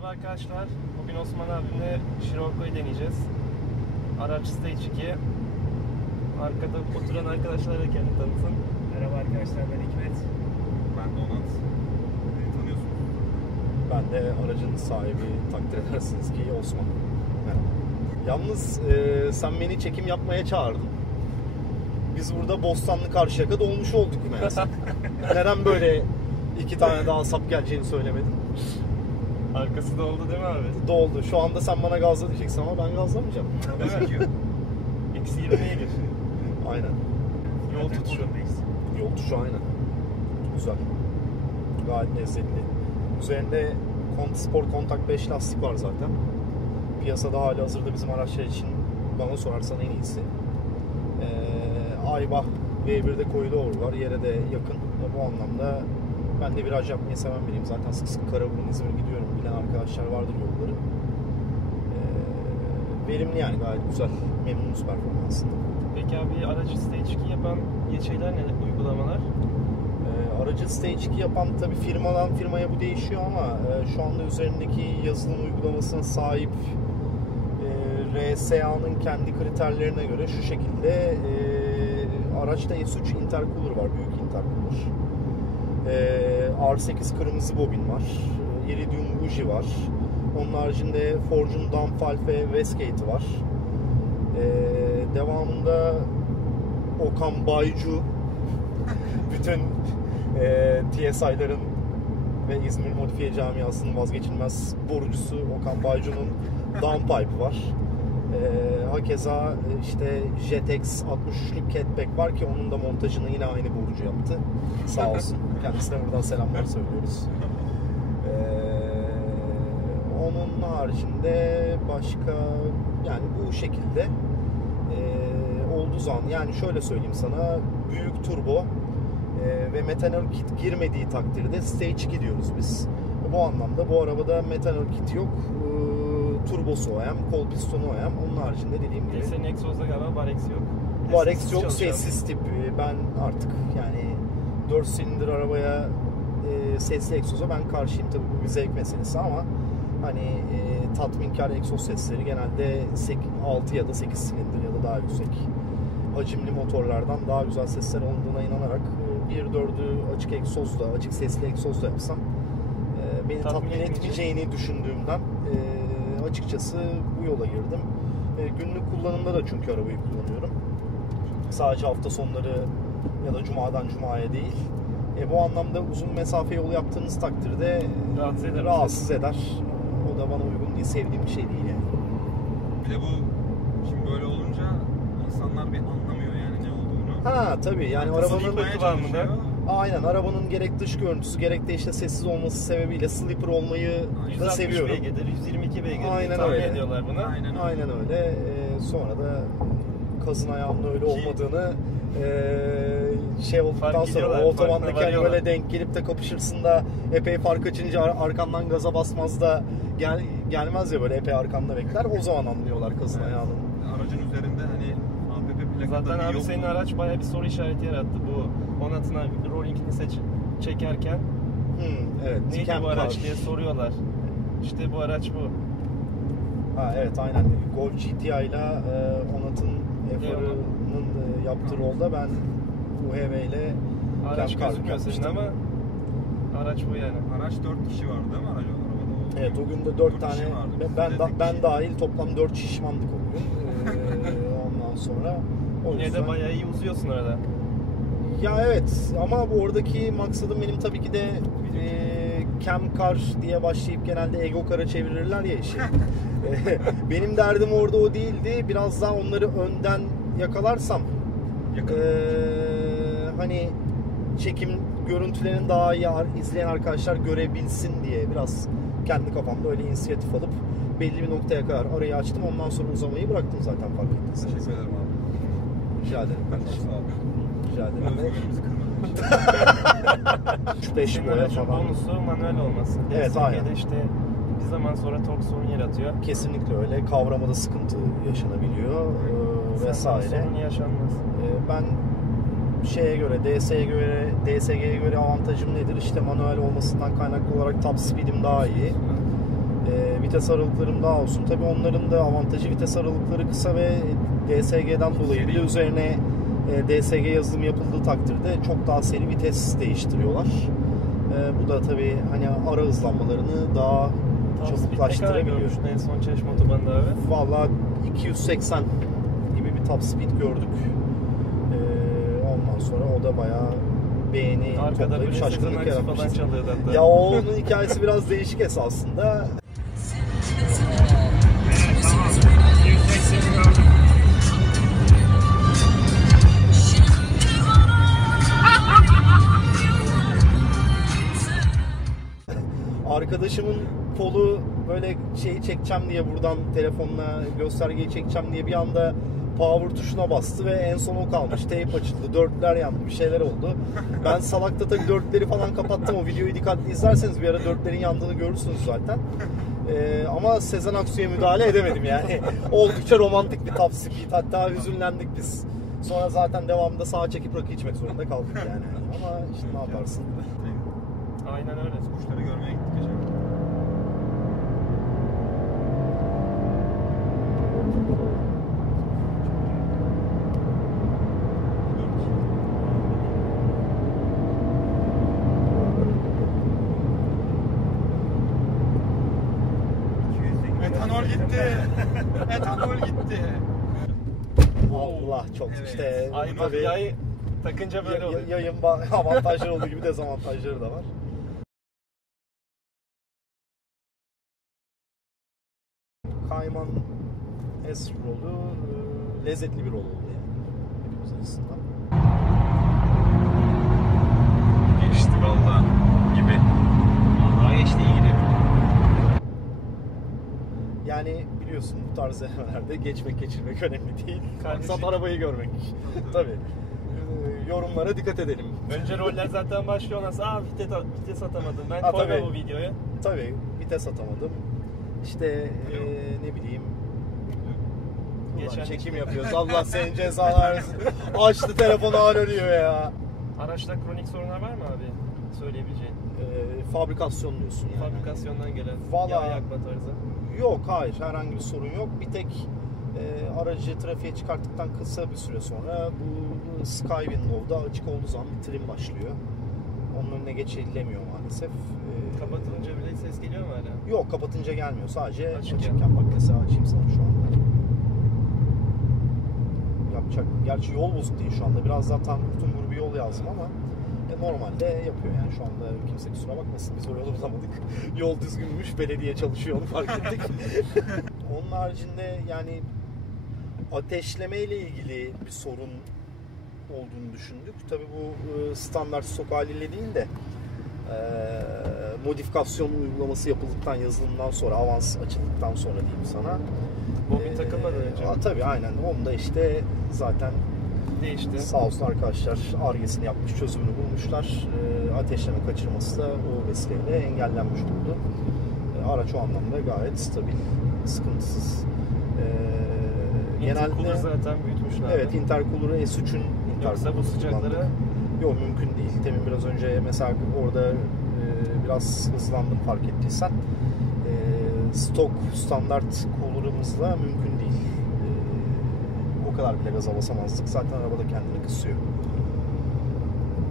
Merhaba arkadaşlar. Bugün Osman abimle Scirocco'yu deneyeceğiz. Araç Stage 2. Arkada oturan arkadaşlar da kendini tanıtsın. Merhaba arkadaşlar ben Hikmet. Ben Donat. Beni tanıyorsunuz. Ben de aracın sahibi takdir edersiniz ki Osman. Merhaba. Yalnız e, sen beni çekim yapmaya çağırdın. Biz burada Bostanlı Karşıyaka dolmuş olduk meğerse. Neden böyle iki tane daha sap geleceğini söylemedin? Arkası da oldu değil mi abi? Doldu. Şu anda sen bana gazla diyeceksin ama ben gazlamayacağım. Değil mi? Eksi 20'ye gir. Aynen. Yol tutuşu. Yol tutuşu aynen. Güzel. Gayet lezzetli. Üzerinde Kont Sport Contact 5 lastik var zaten. Piyasada hali hazırda bizim araçlar için bana sorarsan en iyisi. Ee, Aybah V1'de koridor var. Yere de yakın. Bu anlamda ben de viraj yapmayı seven biriyim. Zaten sık sık Karaburun, İzmir gidiyorum. Bilen arkadaşlar vardır yolları. Ee, verimli yani gayet güzel. Memnunuz performansından. Peki abi aracı Stage 2 yapan şeyler ne? Uygulamalar? Ee, aracı Stage 2 yapan tabi firmadan firmaya bu değişiyor ama e, şu anda üzerindeki yazılım uygulamasına sahip e, RSA'nın kendi kriterlerine göre şu şekilde e, araçta S3 intercooler var, büyük intercooler. E, R8 kırmızı bobin var. e, Iridium buji var. Onun haricinde Forge'un Downfall ve Westgate var. E, devamında Okan Baycu bütün e, TSI'ların ve İzmir Modifiye Camiası'nın vazgeçilmez borucusu Okan Baycu'nun downpipe var. E, hakeza e, işte Jetex 63'lük catback var ki onun da montajını yine aynı borucu yaptı. Sağ olsun. Kendisine buradan selamlar söylüyoruz. E, onun haricinde başka yani bu şekilde e, olduğu zaman yani şöyle söyleyeyim sana büyük turbo e, ve metanol kit girmediği takdirde stage 2 diyoruz biz. Bu anlamda bu arabada metanol kit yok. E, turbosu o hem, kol pistonu o hem. Onun haricinde dediğim gibi Senin egzozda galiba Varex yok. Sessiz yok sessiz tip. Ben artık yani 4 silindir arabaya e, sesli egzoza ben karşıyım. Tabii bu bir zevk meselesi ama hani e, tatminkar egzoz sesleri genelde 6 ya da 8 silindir ya da daha yüksek hacimli motorlardan daha güzel sesler olduğuna inanarak e, 1.4'ü açık egzozla, açık sesli egzozla yapsam e, beni Tatmin tatmin etmeyeceğini düşündüğümden e, açıkçası bu yola girdim. E, günlük kullanımda da çünkü arabayı kullanıyorum. Sadece hafta sonları ya da cumadan cumaya değil. E, bu anlamda uzun mesafe yol yaptığınız takdirde Rahatsız eder. rahatsız eder. O da bana uygun değil, sevdiğim bir şey değil yani. Bir de bu şimdi böyle olunca insanlar bir anlamıyor yani ne olduğunu. Ha tabii yani Tasarım arabanın kıvamında. aynen arabanın gerek dış görüntüsü gerek de işte sessiz olması sebebiyle sleeper olmayı da 160 seviyorum. beygirdir, 122 beygirdir. Aynen tahmin öyle. ediyorlar buna. Aynen öyle. Aynen öyle. Ee, sonra da kazın ayağının öyle Ki- olmadığını ee, şey olduktan Fark sonra o otobandaki hani böyle denk gelip de kapışırsın da epey fark açınca ar- arkandan gaza basmaz da gel, gelmez ya böyle epey arkanda bekler. O zaman anlıyorlar kazın Evet. ayağının. Aracın üzerinde hani APP plakada Zaten abi yok senin araç bayağı bir soru işareti yarattı bu Onat'ına rollingini seç çekerken. Hmm, evet. Neydi Camp bu araç car. diye soruyorlar. İşte bu araç bu. Ha evet aynen. Golf GTI ile e, Onat'ın F-R'ının e, yaptığı rolda ben UHV ile Araç gözükmüyor senin ama araç bu yani. Araç 4 kişi vardı değil mi aracı arabada? Evet o gün de 4 Dört tane kişi vardı. ben ben, da- ben dahil toplam 4 şişmandık o gün. Ee, ondan sonra o Yine yüzden de bayağı iyi uzuyorsun orada. ya evet ama bu oradaki maksadım benim tabii ki de e, cam car diye başlayıp genelde ego car'a çevirirler ya işi. E, benim derdim orada o değildi. Biraz daha onları önden yakalarsam Yakın. ee, hani çekim görüntülerini daha iyi ar- izleyen arkadaşlar görebilsin diye biraz kendi kafamda öyle inisiyatif alıp belli bir noktaya kadar arayı açtım. Ondan sonra uzamayı bıraktım zaten fark ettiyseniz. Teşekkür ederim abi. Rica ederim kardeşim. sağ ol. Rica ederim. Özgürlüğümüzü kırmadın. Şu 5 Senin boya aracın falan. bonusu manuel olması. Evet, aynen. işte bir zaman sonra tork sorun yaratıyor. Kesinlikle öyle. Kavramada sıkıntı yaşanabiliyor ee, vesaire. sorun yaşanmaz. Ee, ben şeye göre, DS'ye göre, DSG'ye göre avantajım nedir? İşte manuel olmasından kaynaklı olarak top speed'im daha iyi. E, vites aralıklarım daha olsun. Tabii onların da avantajı vites aralıkları kısa ve DSG'den dolayı bir de üzerine e, DSG yazılım yapıldığı takdirde çok daha seri vites değiştiriyorlar. E, bu da tabii hani ara hızlanmalarını daha kadar çabuklaştırabiliyor. en son Çeşme Otoban'da abi? Valla 280 gibi bir top speed gördük. Sonra o da bayağı beğeni Arkada toplayıp şaşkınlık hatta. Ya onun hikayesi biraz değişik esasında. Arkadaşımın kolu böyle şeyi çekeceğim diye buradan telefonla göstergeyi çekeceğim diye bir anda power tuşuna bastı ve en son o kalmış. Teyp açıldı, dörtler yandı, bir şeyler oldu. Ben salakta tabii dörtleri falan kapattım. O videoyu dikkatli izlerseniz bir ara dörtlerin yandığını görürsünüz zaten. Ee, ama Sezen Aksu'ya müdahale edemedim yani. Oldukça romantik bir top speed. Hatta hüzünlendik biz. Sonra zaten devamında sağa çekip rakı içmek zorunda kaldık yani. Ama işte ne yaparsın. Aynen öyle. Kuşları görmeye gittik geçen. Çok Evet. işte Ay bak tabii yay takınca böyle oluyor. ya- yayın avantajları olduğu gibi dezavantajları da var. Kayman S rolü e, lezzetli bir rol oldu yani. Hepimiz açısından. Geçti valla gibi. Vallahi geçti iyi gidiyor. Yani biliyorsun bu tarz zemelerde geçmek geçirmek önemli değil. Maksat arabayı görmek. Tabii. E, Yorumlara dikkat edelim. Önce roller zaten başlıyor nasıl aa vites, vites atamadım ben Ha, koyma tabii. bu videoyu. Tabii vites atamadım. İşte e, ne bileyim Ulan Geçen çekim yapıyoruz. Allah senin cezanı versin. Açtı telefonu ölüyor ya. Araçta kronik sorunlar var mı abi? Söyleyebileceğin. Ee, fabrikasyon diyorsun yani. Fabrikasyondan gelen Vallahi- yağ yakma tarzı. Yok hayır herhangi bir sorun yok. Bir tek e, aracı trafiğe çıkarttıktan kısa bir süre sonra bu Sky Window'da açık olduğu zaman bir trim başlıyor. Onun önüne geçilemiyor maalesef. Ee, Kapatılınca bile ses geliyor mu hala? Yok kapatınca gelmiyor. Sadece Açıkken. açıkken. Bak mesela açayım sana şu anda. Yapacak. Gerçi yol bozuk değil şu anda. Biraz daha tam tumbur bir yol yazdım ama e, normalde yapıyor yani şu anda kimse kusura bakmasın biz o yolu bulamadık. yol düzgünmüş, belediye çalışıyor onu fark ettik. Onun haricinde yani ateşleme ile ilgili bir sorun olduğunu düşündük. Tabii bu e, standart stok haliyle değil de e, modifikasyon uygulaması yapıldıktan yazılımdan sonra avans açıldıktan sonra diyeyim sana. Bobin E, takılmadan önce. aa, tabii aynen. Onu da işte zaten Değişti. sağ olsun arkadaşlar argesini yapmış, çözümünü bulmuşlar. E, ateşleme kaçırması da o vesileyle engellenmiş oldu. E, araç o anlamda gayet stabil, sıkıntısız. E, Intercooler zaten büyütmüşler. Evet intercooler'ı S3'ün Yoksa bu sıcakları Yok mümkün değil. Temin biraz önce mesela orada e, biraz hızlandım fark ettiysen. E, stok standart cooler'ımızla mümkün değil. Kadar bile gaza basamazdık. Zaten arabada kendini kısıyor.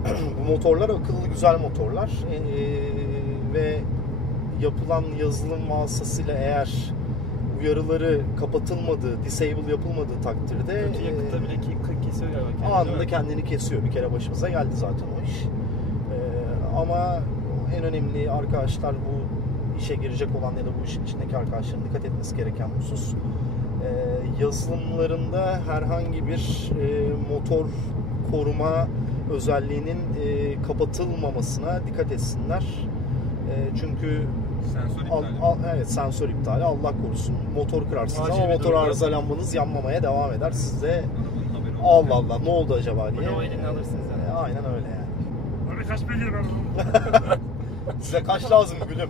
Bu motorlar akıllı güzel motorlar. E, e, ve yapılan yazılım vasıtasıyla eğer uyarıları kapatılmadığı, disable yapılmadığı takdirde kötü yakıtta e, bile ki, kesiyor galiba. kendini, anında kendini kesiyor. Bir kere başımıza geldi zaten o iş. Ee, ama en önemli arkadaşlar bu işe girecek olan ya da bu işin içindeki arkadaşların dikkat etmesi gereken husus ee, yazılımlarında herhangi bir e, motor koruma özelliğinin e, kapatılmamasına dikkat etsinler. E, çünkü Sensör Al, iptali. al- evet sensör iptali Allah korusun motor kırarsınız Acil ama motor durumda. arıza lambanız yanmamaya devam eder. Siz de. Allah Allah ne oldu acaba diye. Blow elini alırsınız yani. E, Aynen öyle yani. Abi kaç beygir var Size kaç lazım gülüm?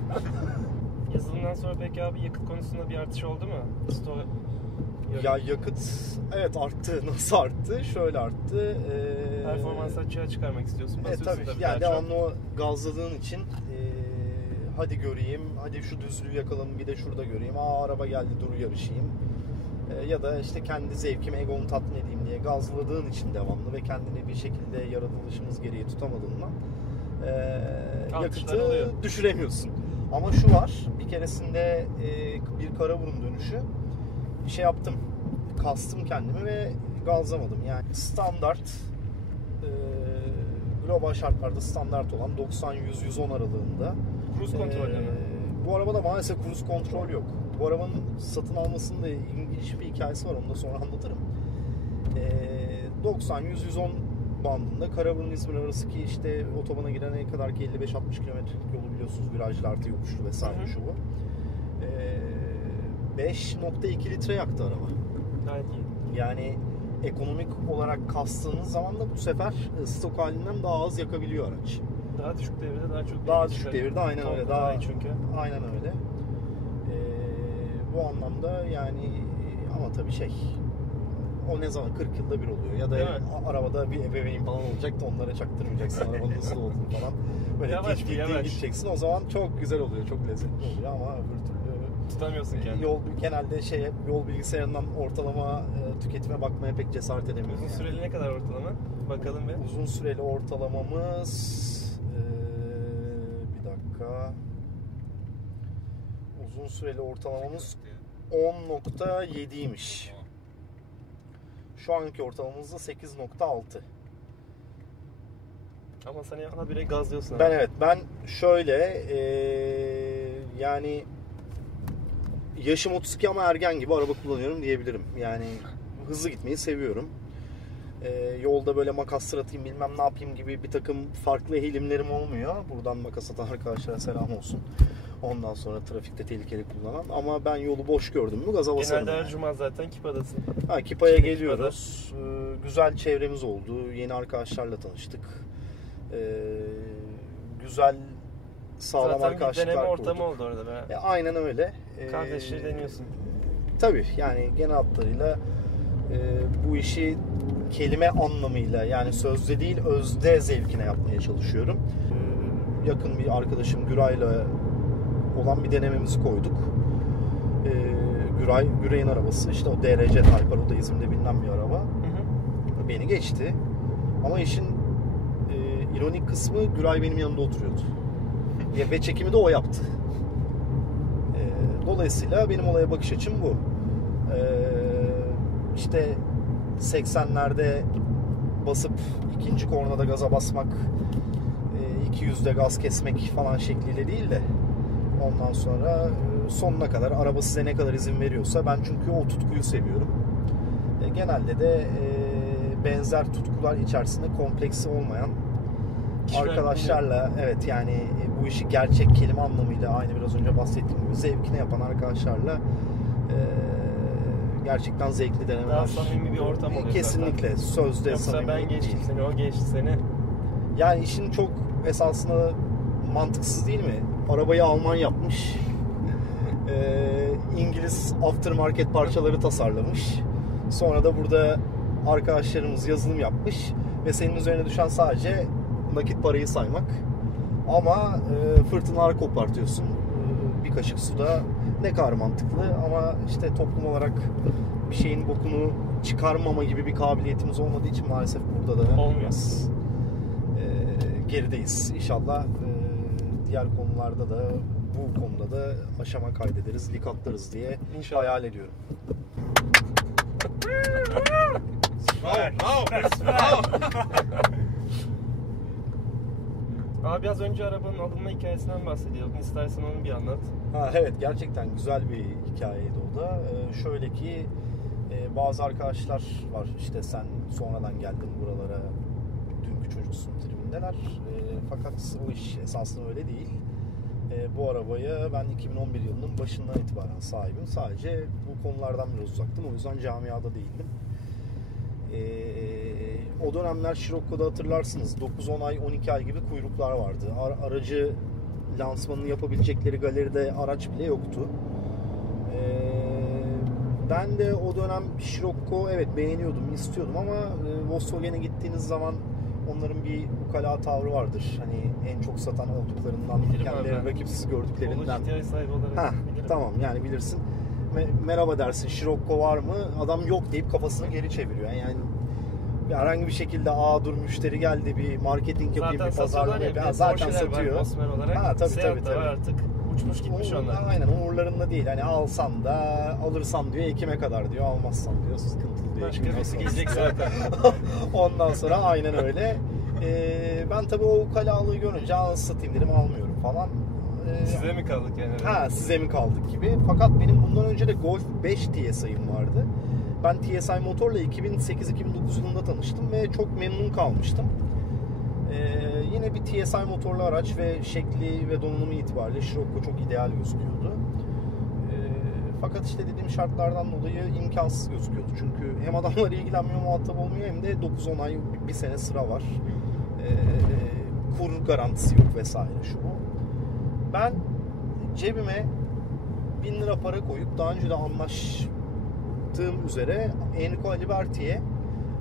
Yazılımdan sonra peki abi yakıt konusunda bir artış oldu mu? Sto Ya yakıt evet arttı. Nasıl arttı? Şöyle arttı. Ee, performans açığa çıkarmak istiyorsun. Basıyorsun tabii. tabii Yani devamlı o gazladığın için ee, hadi göreyim, hadi şu düzlüğü yakalım bir de şurada göreyim. Aa araba geldi dur yarışayım. E, ya da işte kendi zevkimi, egomu tatmin edeyim diye gazladığın için devamlı ve kendini bir şekilde yaratılışımız gereği tutamadığından e, yakıtı oluyor. düşüremiyorsun. Ama şu var, bir keresinde e, bir Karaburun dönüşü şey yaptım. Kastım kendimi ve gazlamadım. Yani standart e, global şartlarda standart olan 90-100-110 aralığında. Cruise kontrolü E, mü? bu arabada maalesef cruise kontrol yok. Bu arabanın satın almasında ilginç bir hikayesi var. Onu da sonra anlatırım. E, 90-100-110 bandında Karaburun İzmir arası ki işte otobana girene kadar ki 55-60 kilometrelik yolu biliyorsunuz virajlı artı yokuşlu vesaire şu bu. E, 5.2 litre yaktı araba. Gayet iyi. Yani ekonomik olarak kastığınız zaman da bu sefer stok halinden daha az yakabiliyor araç. Daha düşük devirde daha çok Daha düşük devirde aynen Torku öyle. daha çünkü. Aynen öyle. Ee, bu anlamda yani ama tabii şey o ne zaman 40 yılda bir oluyor ya da a- arabada bir ebeveyn falan olacak da onlara çaktırmayacaksın arabanın hızlı olduğunu falan. Böyle Yavaş, yavaş. gideceksin o zaman çok güzel oluyor çok lezzetli oluyor ama Tutamıyorsun e, kendini. yol genelde şey yol bilgisayarından ortalama e, tüketime bakmaya pek cesaret edemiyorum. Uzun yani. süreli ne kadar ortalama? Bakalım bir. Uzun süreli ortalamamız eee, bir dakika uzun süreli ortalamamız 10.7'ymiş. Şu anki ortalamamız da 8.6. Ama sen yana bire gazlıyorsun. Ben abi. evet ben şöyle eee, yani yaşım 32 ama ergen gibi araba kullanıyorum diyebilirim. Yani hızlı gitmeyi seviyorum. Eee, yolda böyle makas atayım bilmem ne yapayım gibi bir takım farklı eğilimlerim olmuyor. Buradan makas atan arkadaşlara selam olsun. Ondan sonra trafikte tehlikeli kullanan. Ama ben yolu boş gördüm mü gaza basarım. Genelde her yani. cuma zaten Kipa'dasın. Ha, Kipa'ya Kipa'da. geliyoruz. Ee, güzel çevremiz oldu. Yeni arkadaşlarla tanıştık. Ee, güzel sağlam zaten bir arkadaşlıklar deneme kurduk. ortamı oldu orada be. E, aynen öyle. Ee, Kardeşleri deniyorsun. Tabii yani genel hatlarıyla e, bu işi kelime anlamıyla yani sözde değil özde zevkine yapmaya çalışıyorum. Ee, yakın bir arkadaşım Güray'la olan bir denememizi koyduk. Ee, Güray, Güray'ın arabası işte o DRC Type o da İzmir'de bilinen bir araba. Hı hı. Beni geçti. Ama işin e, ironik kısmı Güray benim yanımda oturuyordu. Ve çekimi de o yaptı. E, dolayısıyla benim olaya bakış açım bu. E, işte 80'lerde basıp ikinci kornada gaza basmak, e, 200'de gaz kesmek falan şekliyle değil de ondan sonra e, sonuna kadar araba size ne kadar izin veriyorsa ben çünkü o tutkuyu seviyorum. E, genelde de e, benzer tutkular içerisinde kompleksi olmayan arkadaşlarla evet yani e, bu işi gerçek kelime anlamıyla aynı biraz önce bahsettiğim gibi zevkine yapan arkadaşlarla e, gerçekten zevkli denemeler. Daha samimi bir ortam oluyor Kesinlikle sözde Yoksa samimi ben geçtim değil. seni, o geçti seni. Yani işin çok esasında mantıksız değil mi? Arabayı Alman yapmış. Ee, İngiliz aftermarket parçaları tasarlamış. Sonra da burada arkadaşlarımız yazılım yapmış ve senin üzerine düşen sadece nakit parayı saymak. Ama e, fırtınalar kopartıyorsun. E, bir kaşık suda ne kadar mantıklı ama işte toplum olarak bir şeyin bokunu çıkarmama gibi bir kabiliyetimiz olmadığı için maalesef burada da Olmuyor. biraz e, gerideyiz. İnşallah e, diğer konularda da bu konuda da aşama kaydederiz, lig atlarız diye İnşallah. hayal ediyorum. Bravo, bravo, bravo. Abi biraz önce arabanın alınma hikayesinden bahsediyordun. İstersen onu bir anlat. Ha, evet gerçekten güzel bir hikayeydi o da. Ee, şöyle ki e, bazı arkadaşlar var işte sen sonradan geldin buralara dünkü çocuksun tribündeler. E, fakat o iş esasında öyle değil. E, bu arabaya ben 2011 yılının başından itibaren sahibim. Sadece bu konulardan biraz uzaktım. O yüzden camiada değildim. E, o dönemler Scirocco'da hatırlarsınız 9-10 ay 12 ay gibi kuyruklar vardı. Ar- aracı lansmanını yapabilecekleri galeride araç bile yoktu. Ee, ben de o dönem Scirocco evet beğeniyordum, istiyordum ama e, Volkswagen'e gittiğiniz zaman onların bir ukala tavrı vardır. Hani en çok satan olduklarından, ben. rakipsiz gördüklerinden. GTI sahibi olarak Ha bilirim. tamam yani bilirsin. Me- merhaba dersin, Scirocco var mı? Adam yok deyip kafasını geri çeviriyor. Yani bir herhangi bir şekilde aa dur müşteri geldi bir marketing yapayım Zaten bir pazarlama ya. yapayım. de zaten satıyor. Var, olarak. Ha, tabii, Seat tabii, tabii. artık. Uçmuş gitmiş Umur- onlar. Aynen umurlarında değil. Hani alsam da alırsam diyor Ekim'e kadar diyor. Almazsam diyor sıkıntılı diyor. Başka birisi gelecek zaten. Ondan sonra aynen öyle. Ee, ben tabii o ukalalığı görünce satayım dedim almıyorum falan. Ee, Size mi kaldık yani? Ha size mi kaldık gibi. Fakat benim bundan önce de Golf 5 TSI'm vardı. Ben TSI motorla 2008-2009 yılında tanıştım ve çok memnun kalmıştım. Ee, yine bir TSI motorlu araç ve şekli ve donanımı itibariyle Scirocco çok ideal gözüküyordu. Ee, fakat işte dediğim şartlardan dolayı imkansız gözüküyordu. Çünkü hem adamlar ilgilenmiyor, muhatap olmuyor hem de 9-10 ay bir- bir sene sıra var. Ee, kur garantisi yok vesaire şu bu. Ben cebime 1000 lira para koyup daha önce de anlaştığım üzere Enrico Aliberti'ye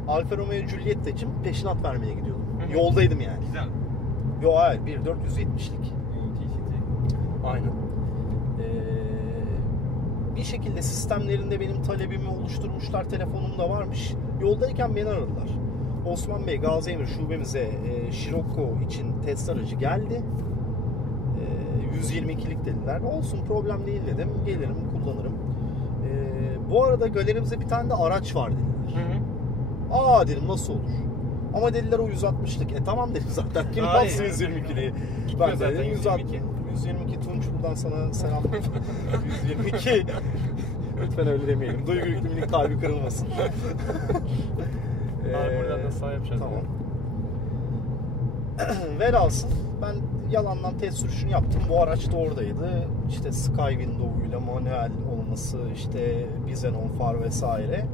Alfa Romeo Giulietta için peşinat vermeye gidiyordum. Hı hı. Yoldaydım yani. Güzel. Yo hayır 1.470'lik. O TCT. Aynen. Ee, bir şekilde sistemlerinde benim talebimi oluşturmuşlar. Telefonum da varmış. Yoldayken beni aradılar. Osman Bey Gaziemir şubemize e, Scirocco için test aracı geldi. E, 122'lik dediler. Olsun problem değil dedim. Gelirim kullanırım. E, bu arada galerimizde bir tane de araç var dediler. Hı hı. Aa dedim nasıl olur? Ama dediler o 160'lık. E tamam dedim zaten. Kim alsın 122'liği? Gitmiyor Ben zaten dedim 122. 122 Tunç buradan sana selam. 122. Lütfen öyle demeyelim. Duygu yüklümünün kalbi kırılmasın. Abi buradan da sağ yapacağız. Tamam. Velhasıl ben yalandan test sürüşünü yaptım. Bu araç da oradaydı. İşte Sky Window'uyla manuel olması, işte Bizenon far vesaire.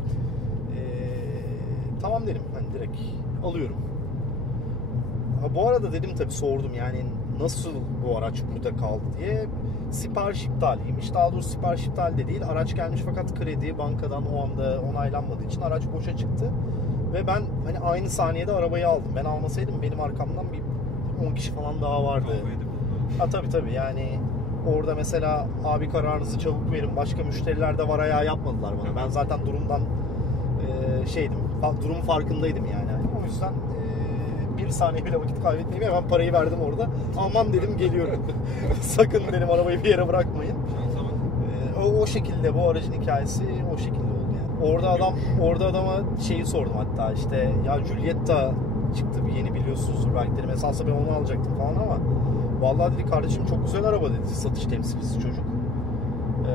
Ee, tamam dedim hani direkt alıyorum. Ha, bu arada dedim tabii sordum yani nasıl bu araç burada kaldı diye. Sipariş iptaliymiş. Daha doğrusu sipariş iptal de değil. Araç gelmiş fakat kredi bankadan o anda onaylanmadığı için araç boşa çıktı. Ve ben hani aynı saniyede arabayı aldım. Ben almasaydım benim arkamdan bir 10 kişi falan daha vardı. Ha tabii tabii yani orada mesela abi kararınızı çabuk verin başka müşteriler de var ayağı yapmadılar bana. Ben zaten durumdan e, şeydim durumun farkındaydım yani. O yüzden e, bir saniye bile vakit kaybetmeyeyim hemen parayı verdim orada. Aman dedim geliyorum. Sakın dedim arabayı bir yere bırakmayın. Ee, o, o şekilde bu aracın hikayesi o şekilde oldu yani. Orada adam orada adama şeyi sordum hatta işte ya Giulietta çıktı bir yeni biliyorsunuzdur belki dedim esasında ben onu alacaktım falan ama vallahi dedi kardeşim çok güzel araba dedi satış temsilcisi çocuk. Ee,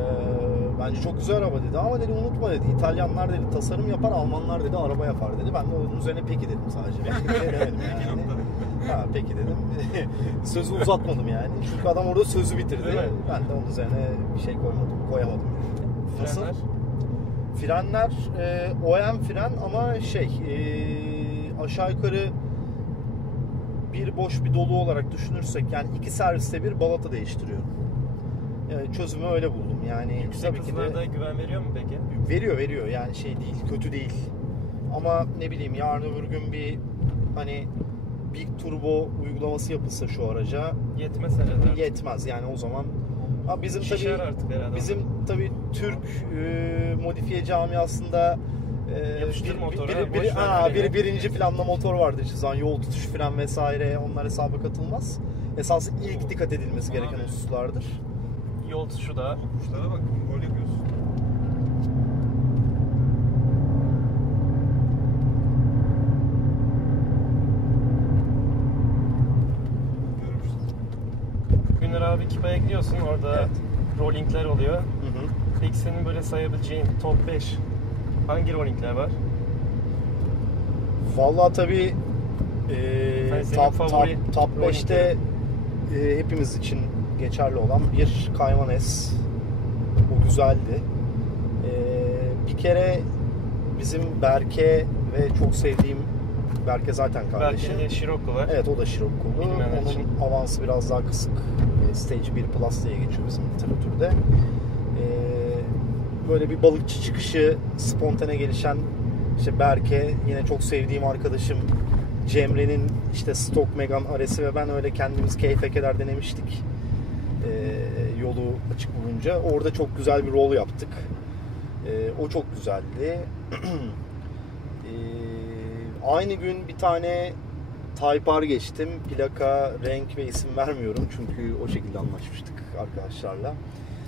bence çok güzel araba dedi ama dedi unutma dedi İtalyanlar dedi tasarım yapar Almanlar dedi araba yapar dedi. Ben de onun üzerine peki dedim sadece. Ben şey demedim İki yani. nokta. Ha peki dedim. Sözü uzatmadım yani. Çünkü adam orada sözü bitirdi. Mi? Ben de onun üzerine bir şey koymadım, koyamadım. Nasıl? Frenler. Frenler e, OEM fren ama şey e, aşağı yukarı bir boş bir dolu olarak düşünürsek yani iki serviste bir balata değiştiriyorum. Yani çözümü öyle buldum. Yani Yüksek tabii ki de güven veriyor mu peki? veriyor veriyor yani şey değil kötü değil. Ama ne bileyim yarın öbür gün bir hani Big Turbo uygulaması yapılsa şu araca Yetmez herhalde. yetmez yani o zaman. Ha bizim Şişer tabii artık herhalde. bizim tabii Türk e, modifiye camiasında e, Yapıştır bir- motora, biri, biri, freni. biri birinci planda motor vardır işte zaman yol tutuş fren vesaire onlar hesaba katılmaz. Esas ilk dikkat edilmesi gereken Abi. hususlardır. Yol tutuşu da. Kuşlara bak. Gol yapıyorsun. Günler abi Kipa'ya gidiyorsun orada Evet. rollingler oluyor. Hı hı. Peki senin böyle sayabileceğin top 5 hangi rollingler var? Vallahi tabii e, Hani senin top, top, favori top rolling 5'te e, hepimiz için geçerli olan bir Kayman S. O güzeldi. E, bir kere bizim Berke ve çok sevdiğim Berke zaten kardeşi. Belki de Scirocco var. Evet o da Scirocco'lu. Bilmeyenler Onun için. avansı biraz daha kısık. E, Stage 1 Plus diye geçiyor bizim literatürde. E, böyle bir balıkçı çıkışı spontane gelişen işte Berke yine çok sevdiğim arkadaşım Cemre'nin işte Stock Megan Ares'i ve ben öyle kendimiz keyfe keder denemiştik. E, yolu açık bulunca. Orada çok güzel bir rol yaptık. E, o çok güzeldi. E, aynı gün bir tane Type R geçtim. Plaka, renk ve isim vermiyorum çünkü o şekilde anlaşmıştık arkadaşlarla.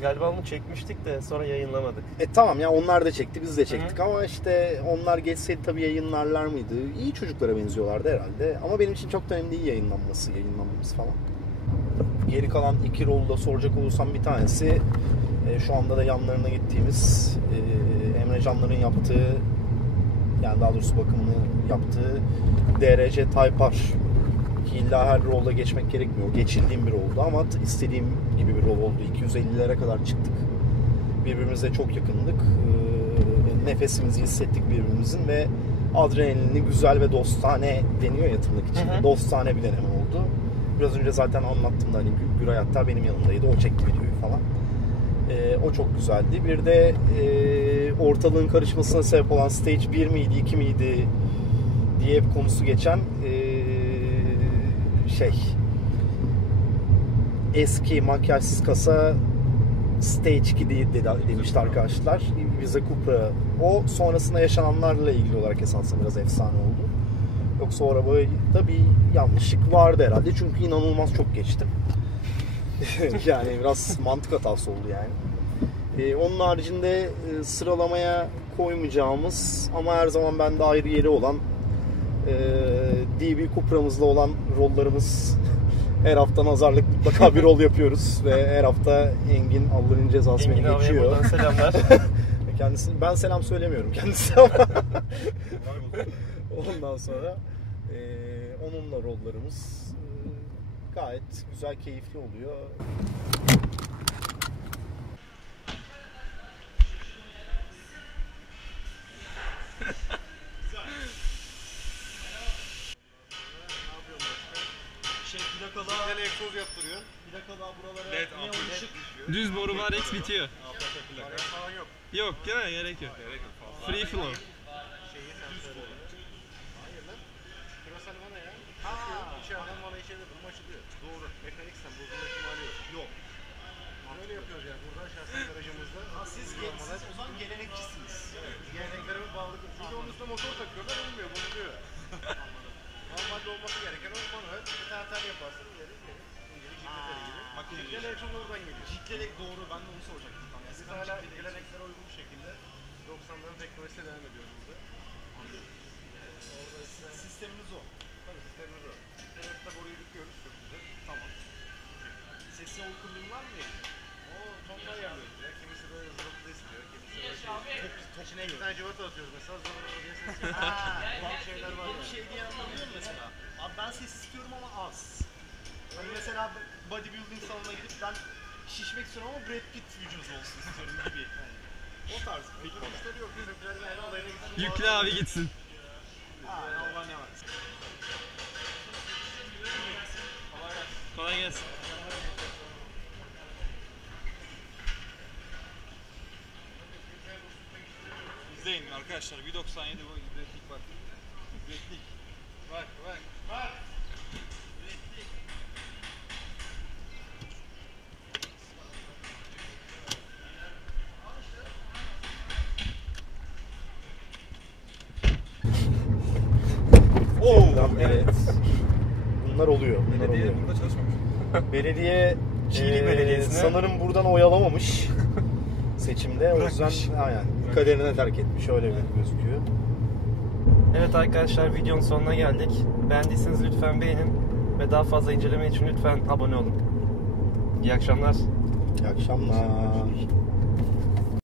Galiba onu çekmiştik de sonra yayınlamadık. E tamam ya onlar da çekti biz de çektik ama işte onlar geçseydi tabii yayınlarlar mıydı? İyi çocuklara benziyorlardı herhalde ama benim için çok da önemli değil yayınlanması, yayınlanmamız falan. Geri kalan iki rolü da soracak olursam bir tanesi e, şu anda da yanlarına gittiğimiz e, Emre Canlar'ın yaptığı yani daha doğrusu bakımını yaptığı DRC Type R ki illa her rolda geçmek gerekmiyor. Geçildiğim bir oldu ama istediğim gibi bir rol oldu. 250'lere kadar çıktık. Birbirimize çok yakındık. Ee, nefesimizi hissettik birbirimizin ve adrenalini güzel ve dostane deniyor ya tırnak içinde. Hı hı. Dostane bir deneme oldu. Biraz önce zaten anlattım da hani Gü- Güray hatta benim yanımdaydı. O çekti videoyu falan. Ee, o çok güzeldi. Bir de e, ortalığın karışmasına sebep olan stage 1 miydi 2 miydi diye hep konusu geçen e, şey eski makyajsız kasa Stage 2 değil dedi, demişti arkadaşlar. Ibiza Cupra. O sonrasında yaşananlarla ilgili olarak esasında biraz efsane oldu. Yoksa o arabada bir yanlışlık vardı herhalde. Çünkü inanılmaz çok geçtim. yani biraz mantık hatası oldu yani. Ee, onun haricinde e, sıralamaya koymayacağımız ama her zaman bende ayrı yeri olan e, DB Cupra'mızla olan rollarımız her hafta nazarlık mutlaka bir rol yapıyoruz ve her hafta Engin Allah'ın cezası Engin beni geçiyor. buradan selamlar. Kendisi, ben selam söylemiyorum kendisi ama ondan sonra e, onunla rollarımız e, gayet güzel, keyifli oluyor. Plakalı Hele egzoz yaptırıyor. plakalı buralara LED neon ampul ışık Düz boru var X bitiyor. Plaka falan yok. Yok değil mi? Gerek yok. Gerek yok fazla. Free flow. Küresel bana ya. Ha. İçeriden bana içeri durum açılıyor. Doğru. Mekaniksen bozulma ihtimali yok. Yok. Böyle yapıyoruz yani. Buradan şahsen garajımızda. Ha, siz, siz o zaman gelenekçisiniz. Bağlı. Çünkü onun üstüne motor takıyorlar olmuyor. Bozuluyor. Normalde olması gereken o manuel. Bir tane yaparsın. En çok oradan geliyor. Jiklerek doğru ben de onu soracaktım. Tam. Biz hala geleneklere uygun bir şekilde 90'ların teknolojisiyle devam ediyoruz burada. Sistemimiz o. Tabii sistemimiz o. Sistemimizde boruyu büküyoruz. Çok güzel. Tamam. Sesi uykunluğun var mı? O tonda ayarlıyoruz ya. Kimisi böyle zırhlı istiyor. Kimisi böyle şey. Top, İçine iki tane cıvata atıyoruz mesela. Zırhlı diye ses geliyor. Bazı şeyler var yani. şey diye anlamıyor musun mesela? Abi ben ses istiyorum ama az. Hani mesela bodybuilding salonuna gidip ben şişmek istiyorum ama Brad Pitt vücudu olsun istiyorum gibi. Yani o tarz. Bizim müşteri yok. Bizimkilerin her alayına gitsin. Yükle abi gitsin. Aa, Allah ne var. Kolay gelsin. İzleyin arkadaşlar. 1.97 bu ibretlik bak. İbretlik. Bak bak bak. İbretlik. Oo, evet. Bunlar oluyor. Bunlar Belediye oluyor. burada çalışmamış. Belediye Çiğli eee, Belediyesi'ne- sanırım buradan oyalamamış seçimde. O Bırakmış. yüzden aynen kaderine terk etmiş öyle bir gözüküyor. Evet arkadaşlar videonun sonuna geldik. Beğendiyseniz lütfen beğenin ve daha fazla inceleme için lütfen abone olun. İyi akşamlar. İyi akşamlar.